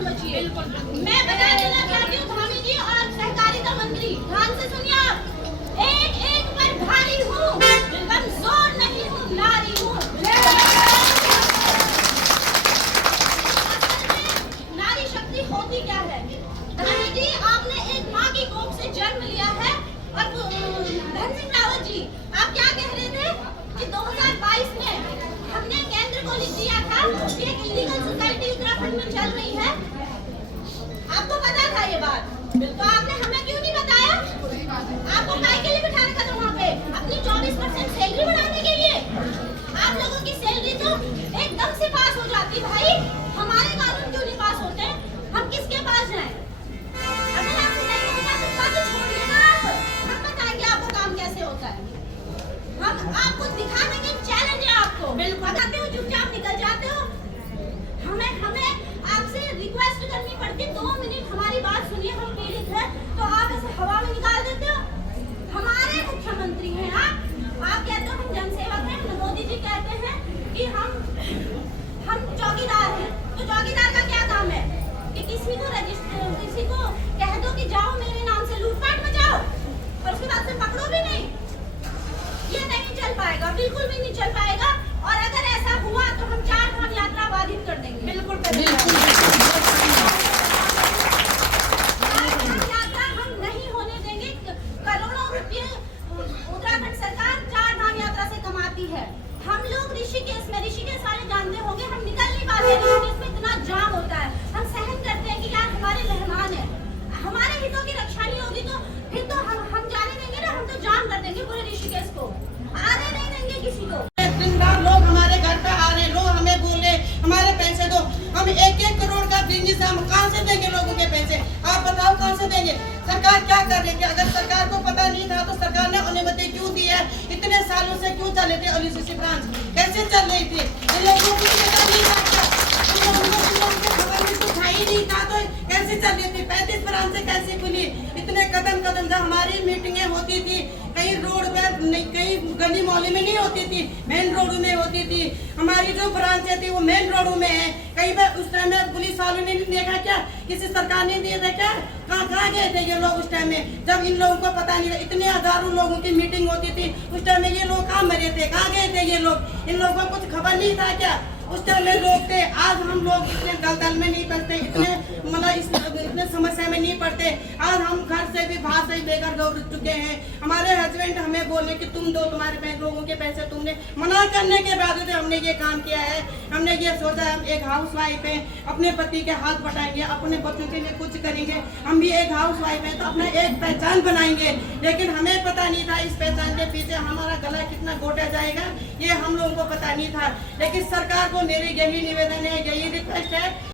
समझिए। मैं बता देना चाहती हूँ धामी जी और सहकारिता मंत्री, ध्यान से सुनिए आप। एक एक पर भारी हूँ, कमजोर नहीं हूँ, नारी हूँ। नारी शक्ति होती क्या है? धामी जी, आपने एक माँ की कोख से जन्म लिया है। और धन सिंह रावत जी, आप क्या कह रहे थे कि 2022 में हमने केंद्र को लिख दिया था कि एक इलीगल सोसाइटी उत्तराखंड में चल रही है। आपको पता था ये बात, तो आपने हमें क्यों नहीं बताया? आपको काय के लिए बिठा रखा था वहाँ पे? अपनी 24% सैलरी बढ़ाने के लिए? आप लोगों की सैलरी तो एकदम से पास हो जाती भाई। हमारे कानून क्यों नहीं पास होते? हम किसके पास जाएं? अगर आपसे नहीं होगा तो बात छोड़िए ना आप। हम बताएंगे आपको काम कैसे होता है। हम आपको दिखा देंगे, चैलेंज है आपको। बिल्कुल बताते हो, चुपचाप निकल जाते हो। हमें आपसे रिक्वेस्ट करनी पड़ती, 2 मिनट हमारी बात सुनिए, हम पीड़ित हैं, तो आप ऐसे हवा में निकाल देते हो। हमारे मुख्यमंत्री हैं आप कहते हो हम जनसेवक हैं। मोदी जी कहते हैं कि हम चौकीदार हैं। तो चौकीदार का क्या काम है कि किसी को कह दो कि जाओ मेरे नाम से लूटपाट मचाओ, और उसके बाद से पकड़ो भी नहीं। ये नहीं चल पाएगा, बिल्कुल भी नहीं चल पाएगा। और अगर ऐसा हुआ तो हम 4 धाम यात्रा बाधित कर देंगे। बिल्कुल यात्रा हम नहीं होने देंगे। करोड़ों रुपए उत्तराखंड सरकार 4 धाम यात्रा से कमाती है। हम लोग ऋषिकेश वाले जानते होंगे, हम निकल नहीं पाते। ऋषिकेश में इतना जाम होता है, हम सहन करते हैं कि यार हमारे मेहमान है, हमारे हितों की रक्षा नहीं होगी तो फिर तो हम जाने देंगे ना। हम तो जाम कर देंगे पूरे ऋषिकेश को, आने नहीं देंगे किसी को। दिन रात लोग हमारे घर पे आ रहे, लोग हमें बोले हमारे पैसे दो। हम 1-1 करोड़ का बिजनेस है, हम कहाँ से देंगे लोगों के पैसे? आप बताओ कहाँ से देंगे? सरकार क्या कर रही थी? अगर सरकार को पता नहीं था तो सरकार ने अनुमति क्यों दी है? इतने सालों से क्यों चले थे एलयूसीसी ब्रांच? कैसे चल रही थी? इन लोगों को पता नहीं था क्या? इन लोगों को खबर भी तो था ही नहीं था, तो कैसे चल रही थी? 35 ब्रांच से कैसे खुली? इतने कदम जब हमारी मीटिंगें होती थी, कहीं रोड पे नहीं, कहीं गली मोहल्ले में नहीं होती थी, मेन रोड में होती थी। हमारी जो ब्रांच थी वो मेन रोड में है। कहीं पे उस टाइम में पुलिस वालों ने नहीं देखा क्या? किसी सरकार ने दिया था क्या? कहाँ गए थे ये लोग उस टाइम में, जब इन लोगों को पता नहीं था? इतने हजारों लोगों की मीटिंग होती थी उस टाइम में, ये लोग कहाँ मरे थे? कहाँ गए थे ये लोग? इन लोगों को कुछ खबर नहीं था क्या? उस टाइम में लोग थे। आज हम लोग इतने दलदल में नहीं फंसते, इतने समस्या में नहीं पड़ते। आज हम घर से भी बाहर से बेघर हो चुके हैं। हमारे हस्बैंड हमें बोले कि तुम दो, तुम्हारे लोगों के पैसे। तुमने मना करने के बावजूद हमने ये काम किया है। हमने ये सोचा हम एक हाउस वाइफ है, अपने पति के हाथ बटाएंगे, अपने बच्चों के लिए कुछ करेंगे। हम भी एक हाउस वाइफ है तो अपना एक पहचान बनाएंगे। लेकिन हमें पता नहीं था इस पहचान के पीछे हमारा गला कितना घोटा जाएगा, ये हम लोगों को पता नहीं था। लेकिन सरकार को मेरी यही निवेदन है, यही रिक्वेस्ट है